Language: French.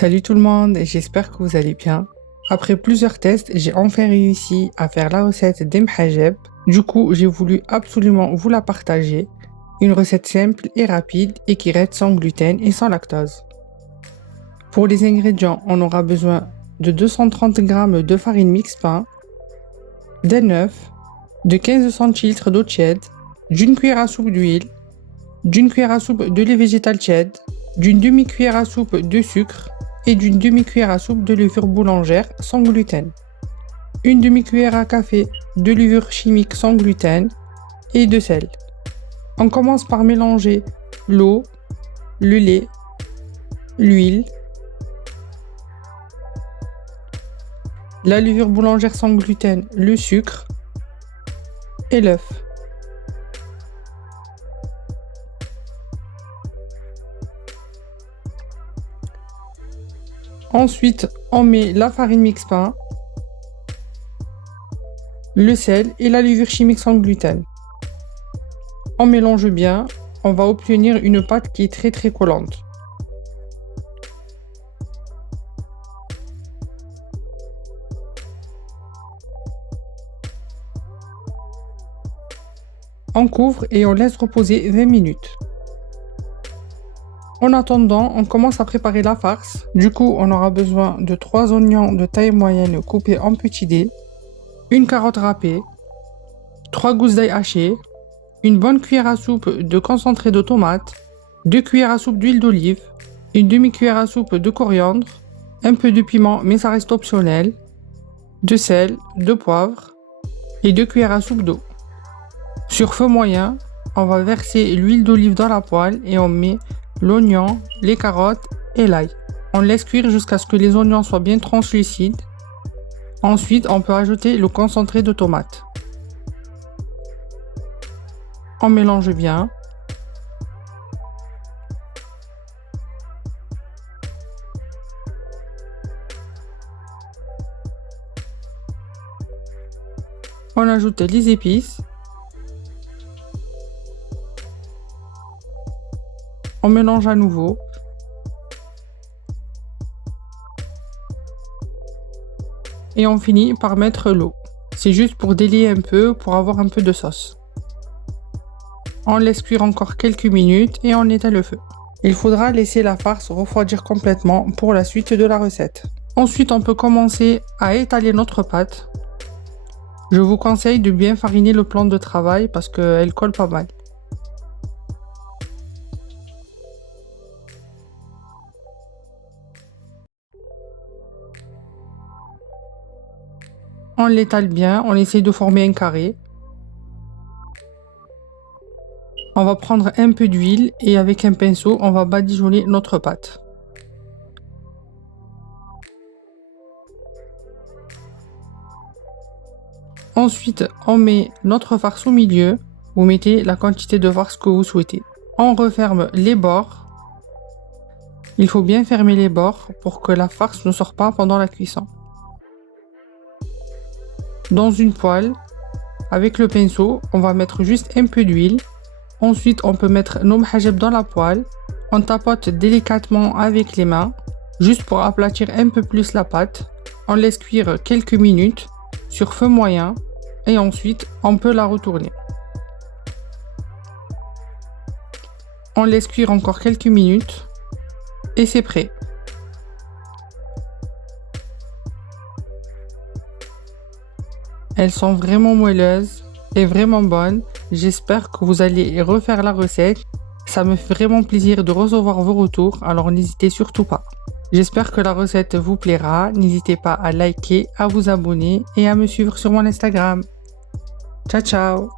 Salut tout le monde, j'espère que vous allez bien. Après plusieurs tests, j'ai enfin réussi à faire la recette des mhajeb. Du coup, j'ai voulu absolument vous la partager. Une recette simple et rapide et qui reste sans gluten et sans lactose. Pour les ingrédients, on aura besoin de 230 g de farine mix pain, d'un œuf, de 15 centilitres d'eau tiède, d'une cuillère à soupe d'huile, d'une cuillère à soupe de lait végétal tiède, d'une demi-cuillère à soupe de sucre et d'une demi-cuillère à soupe de levure boulangère sans gluten. Une demi-cuillère à café de levure chimique sans gluten et de sel. On commence par mélanger l'eau, le lait, l'huile, la levure boulangère sans gluten, le sucre et l'œuf. Ensuite, on met la farine mix pain, le sel et la levure chimique sans gluten. On mélange bien, on va obtenir une pâte qui est très collante. On couvre et on laisse reposer 20 minutes. En attendant, on commence à préparer la farce. Du coup, on aura besoin de 3 oignons de taille moyenne coupés en petits dés, une carotte râpée, 3 gousses d'ail hachées, une bonne cuillère à soupe de concentré de tomate, 2 cuillères à soupe d'huile d'olive, une demi-cuillère à soupe de coriandre, un peu de piment mais ça reste optionnel, de sel, de poivre et 2 cuillères à soupe d'eau. Sur feu moyen, on va verser l'huile d'olive dans la poêle et on met l'oignon, les carottes et l'ail. On laisse cuire jusqu'à ce que les oignons soient bien translucides. Ensuite, on peut ajouter le concentré de tomate. On mélange bien. On ajoute les épices. On mélange à nouveau. Et on finit par mettre l'eau. C'est juste pour délier un peu, pour avoir un peu de sauce. On laisse cuire encore quelques minutes et on éteint le feu. Il faudra laisser la farce refroidir complètement pour la suite de la recette. Ensuite, on peut commencer à étaler notre pâte. Je vous conseille de bien fariner le plan de travail parce qu'elle colle pas mal. On l'étale bien, on essaye de former un carré. On va prendre un peu d'huile et avec un pinceau, on va badigeonner notre pâte. Ensuite, on met notre farce au milieu. Vous mettez la quantité de farce que vous souhaitez. On referme les bords. Il faut bien fermer les bords pour que la farce ne sorte pas pendant la cuisson. Dans une poêle, avec le pinceau, on va mettre juste un peu d'huile. Ensuite, on peut mettre nos mhajeb dans la poêle. On tapote délicatement avec les mains, juste pour aplatir un peu plus la pâte. On laisse cuire quelques minutes sur feu moyen et ensuite, on peut la retourner. On laisse cuire encore quelques minutes et c'est prêt. Elles sont vraiment moelleuses et vraiment bonnes. J'espère que vous allez refaire la recette. Ça me fait vraiment plaisir de recevoir vos retours, alors n'hésitez surtout pas. J'espère que la recette vous plaira. N'hésitez pas à liker, à vous abonner et à me suivre sur mon Instagram. Ciao ciao!